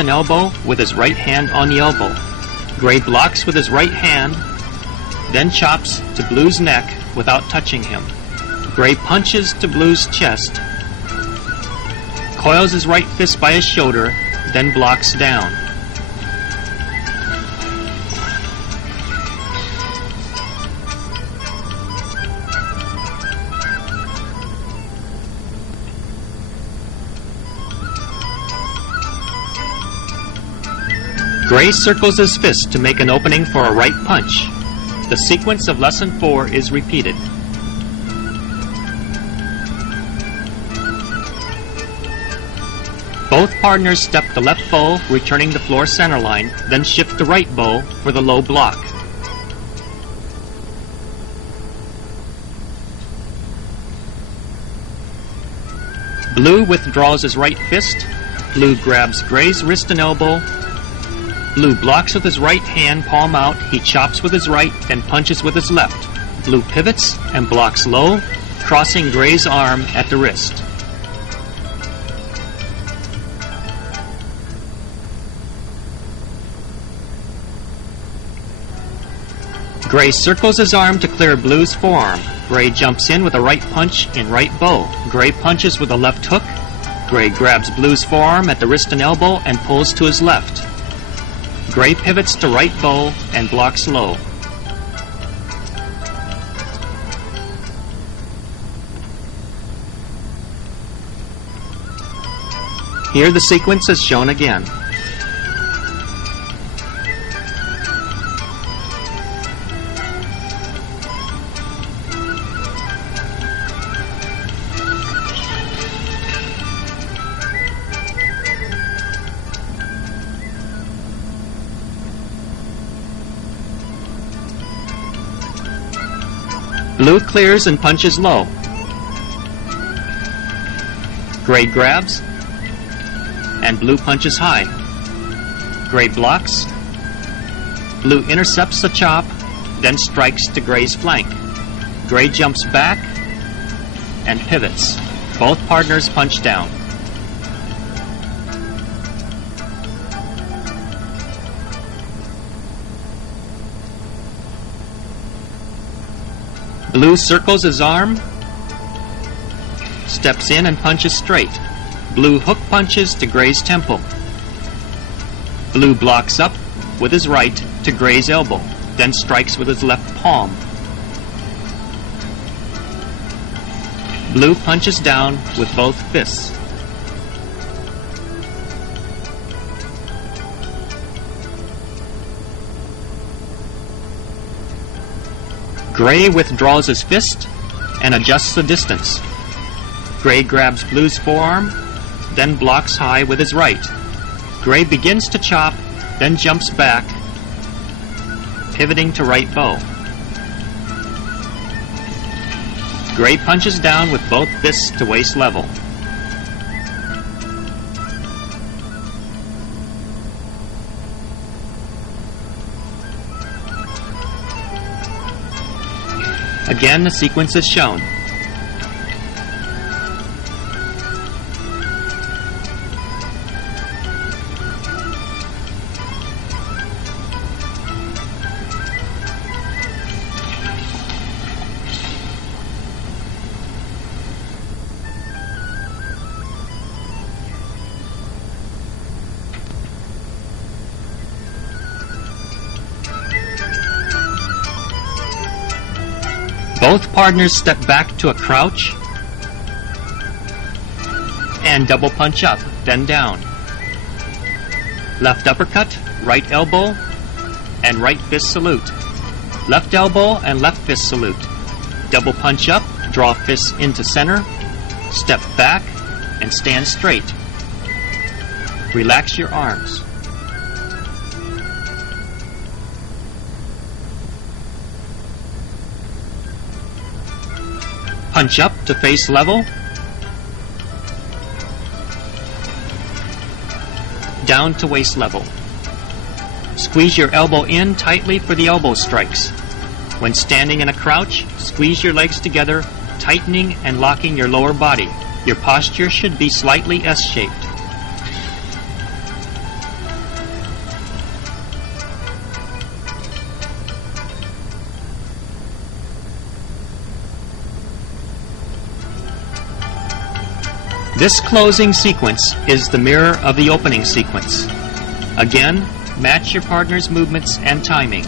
wrist and elbow with his right hand on the elbow. Gray blocks with his right hand, then chops to Blue's neck without touching him. Gray punches to Blue's chest, coils his right fist by his shoulder, then blocks down. Gray circles his fist to make an opening for a right punch. The sequence of Lesson 4 is repeated. Both partners step the left bow, returning the floor center line, then shift the right bow for the low block. Blue withdraws his right fist. Blue grabs Gray's wrist and elbow. Blue blocks with his right hand, palm out. He chops with his right, then punches with his left. Blue pivots and blocks low, crossing Gray's arm at the wrist. Gray circles his arm to clear Blue's forearm. Gray jumps in with a right punch in right bow. Gray punches with a left hook. Gray grabs Blue's forearm at the wrist and elbow and pulls to his left. Gray pivots to right bow and blocks low. Here the sequence is shown again. Blue clears and punches low. Gray grabs, and Blue punches high. Gray blocks. Blue intercepts the chop, then strikes to Gray's flank. Gray jumps back and pivots. Both partners punch down. Blue circles his arm, steps in and punches straight. Blue hook punches to Gray's temple. Blue blocks up with his right to Gray's elbow, then strikes with his left palm. Blue punches down with both fists. Gray withdraws his fist and adjusts the distance. Gray grabs Blue's forearm, then blocks high with his right. Gray begins to chop, then jumps back, pivoting to right bow. Gray punches down with both fists to waist level. Again, the sequence is shown. Both partners step back to a crouch and double punch up, then down. Left uppercut, right elbow, and right fist salute. Left elbow and left fist salute. Double punch up, draw fists into center, step back, and stand straight. Relax your arms. Punch up to face level. Down to waist level. Squeeze your elbow in tightly for the elbow strikes. When standing in a crouch, squeeze your legs together, tightening and locking your lower body. Your posture should be slightly S-shaped. This closing sequence is the mirror of the opening sequence. Again, match your partner's movements and timing.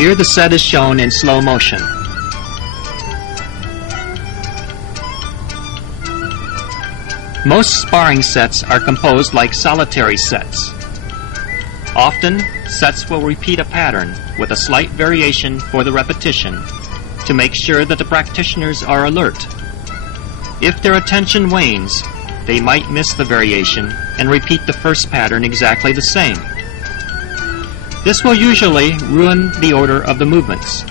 Here the set is shown in slow motion. Most sparring sets are composed like solitary sets. Often, sets will repeat a pattern with a slight variation for the repetition to make sure that the practitioners are alert. If their attention wanes, they might miss the variation and repeat the first pattern exactly the same. This will usually ruin the order of the movements.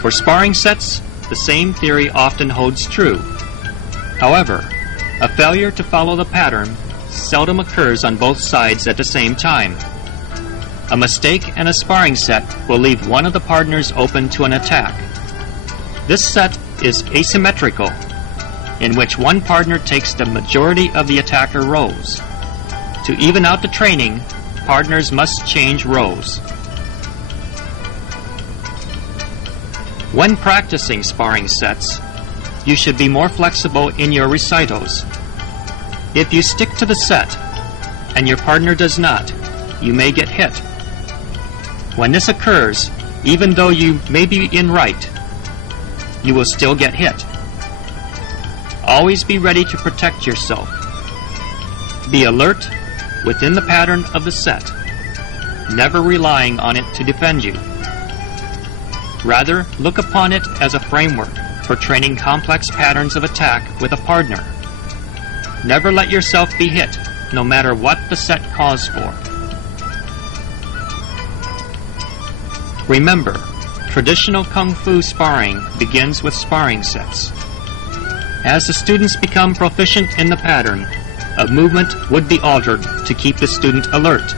For sparring sets, the same theory often holds true. However, a failure to follow the pattern seldom occurs on both sides at the same time. A mistake in a sparring set will leave one of the partners open to an attack. This set is asymmetrical, in which one partner takes the majority of the attacker roles. To even out the training, partners must change roles. When practicing sparring sets, you should be more flexible in your recitals. If you stick to the set and your partner does not, you may get hit. When this occurs, even though you may be in right, you will still get hit. Always be ready to protect yourself. Be alert within the pattern of the set, never relying on it to defend you. Rather, look upon it as a framework for training complex patterns of attack with a partner. Never let yourself be hit, no matter what the set calls for. Remember, traditional Kung Fu sparring begins with sparring sets. As the students become proficient in the pattern, a movement would be altered to keep the student alert.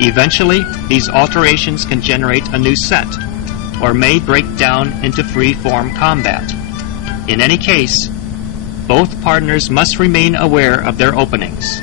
Eventually, these alterations can generate a new set, or may break down into free-form combat. In any case, both partners must remain aware of their openings.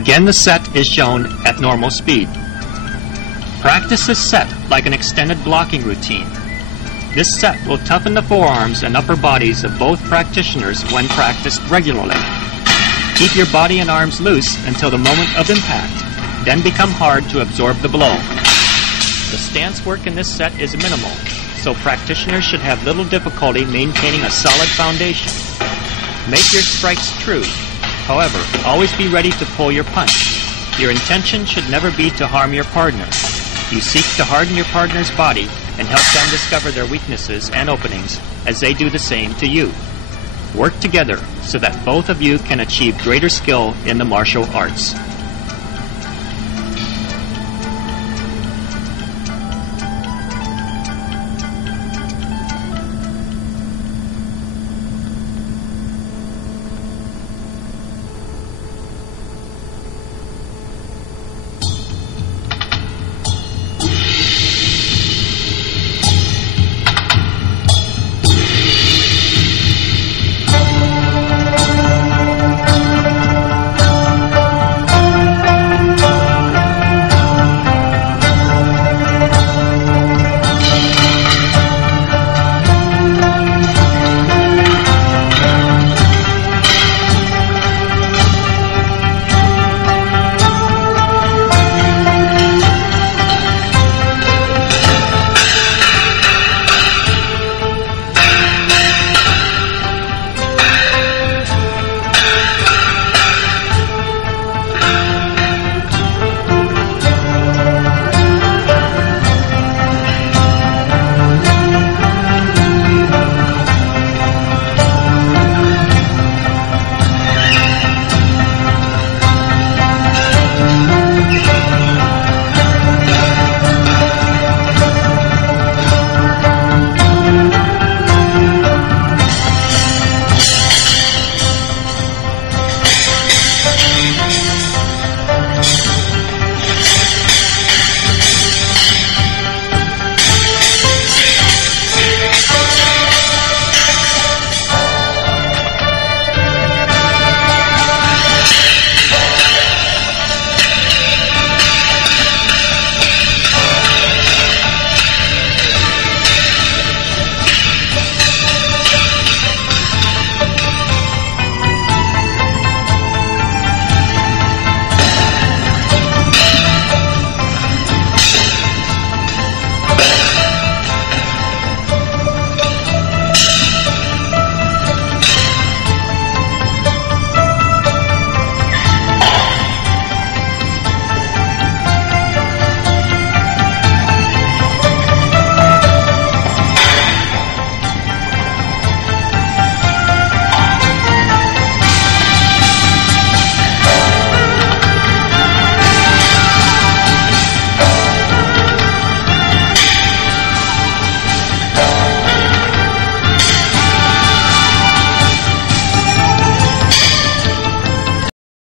Again, the set is shown at normal speed. Practice this set like an extended blocking routine. This set will toughen the forearms and upper bodies of both practitioners when practiced regularly. Keep your body and arms loose until the moment of impact, then become hard to absorb the blow. The stance work in this set is minimal, so practitioners should have little difficulty maintaining a solid foundation. Make your strikes true. However, always be ready to pull your punch. Your intention should never be to harm your partner. You seek to harden your partner's body and help them discover their weaknesses and openings as they do the same to you. Work together so that both of you can achieve greater skill in the martial arts.